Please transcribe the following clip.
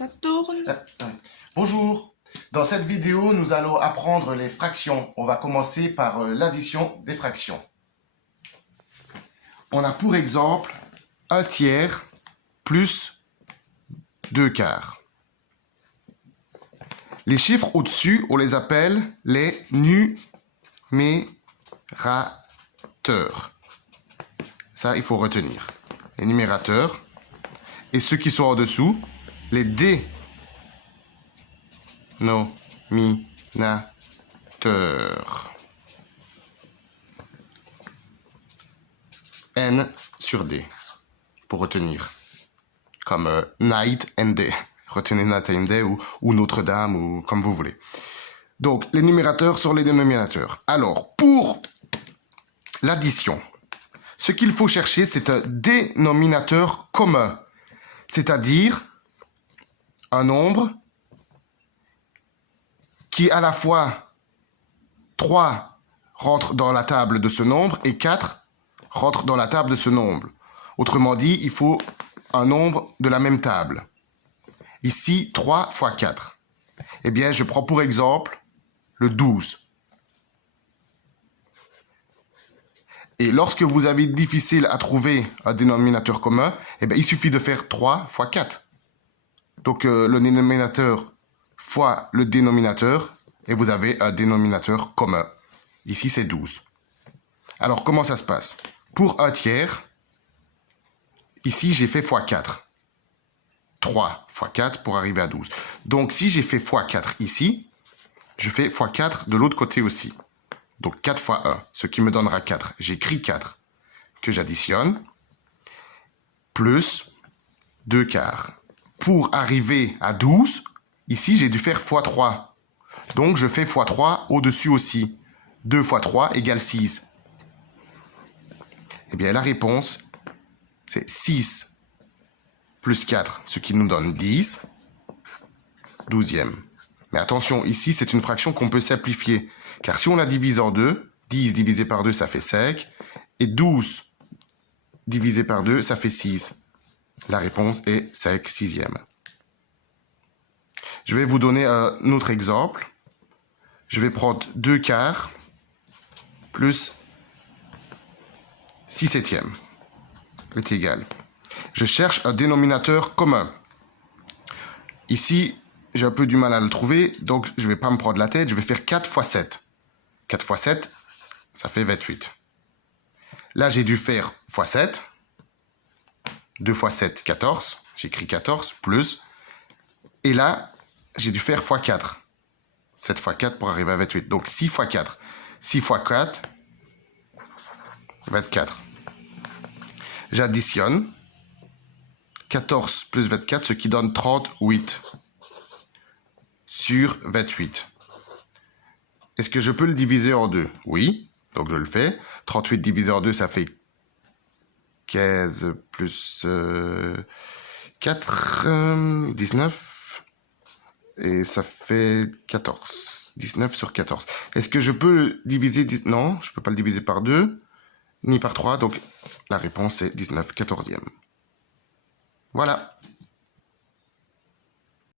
Ça tourne. Bonjour. Dans cette vidéo, nous allons apprendre les fractions. On va commencer par l'addition des fractions. On a pour exemple 1/3 plus 2/4. Les chiffres au-dessus, on les appelle les numérateurs. Ça, il faut retenir. Les numérateurs. Et ceux qui sont en dessous, les dénominateurs. N sur D, pour retenir. Comme night and day. Retenez night and day ou Notre-Dame, ou comme vous voulez. Donc, les numérateurs sur les dénominateurs. Alors, pour l'addition, ce qu'il faut chercher, c'est un dénominateur commun. C'est-à-dire un nombre qui, à la fois, 3 rentre dans la table de ce nombre et 4 rentre dans la table de ce nombre. Autrement dit, il faut un nombre de la même table. Ici, 3 fois 4. Eh bien, je prends pour exemple le 12. Et lorsque vous avez difficile à trouver un dénominateur commun, eh bien, il suffit de faire 3 fois 4. Donc, le dénominateur fois le dénominateur, et vous avez un dénominateur commun. Ici, c'est 12. Alors, comment ça se passe? Pour 1/3, ici, j'ai fait fois 4. 3 fois 4 pour arriver à 12. Donc, si j'ai fait fois 4 ici, je fais fois 4 de l'autre côté aussi. Donc, 4 fois 1, ce qui me donnera 4. J'écris 4 que j'additionne, plus 2/4. Pour arriver à 12, ici, j'ai dû faire fois 3. Donc, je fais fois 3 au-dessus aussi. 2 fois 3 égale 6. Eh bien, la réponse, c'est 6 plus 4, ce qui nous donne 10, 12e. Mais attention, ici, c'est une fraction qu'on peut simplifier. Car si on la divise en 2, 10 divisé par 2, ça fait 5. Et 12 divisé par 2, ça fait 6. La réponse est 5 sixièmes. Je vais vous donner un autre exemple. Je vais prendre 2/4 plus 6 septièmes. Est égal. Je cherche un dénominateur commun. Ici, j'ai un peu du mal à le trouver, donc je ne vais pas me prendre la tête. Je vais faire 4 fois 7. 4 fois 7, ça fait 28. Là, j'ai dû faire fois 7. 2 fois 7, 14. J'écris 14, plus. Et là, j'ai dû faire fois 4. 7 fois 4 pour arriver à 28. Donc 6 fois 4. 6 fois 4, 24. J'additionne 14 plus 24, ce qui donne 38 sur 28. Est-ce que je peux le diviser en 2? Oui, donc je le fais. 38 divisé en 2, ça fait 15 plus 4, 19. Et ça fait 14. 19 sur 14. Est-ce que je peux diviser... Non, je ne peux pas le diviser par 2, ni par 3. Donc, la réponse est 19 quatorzième. Voilà.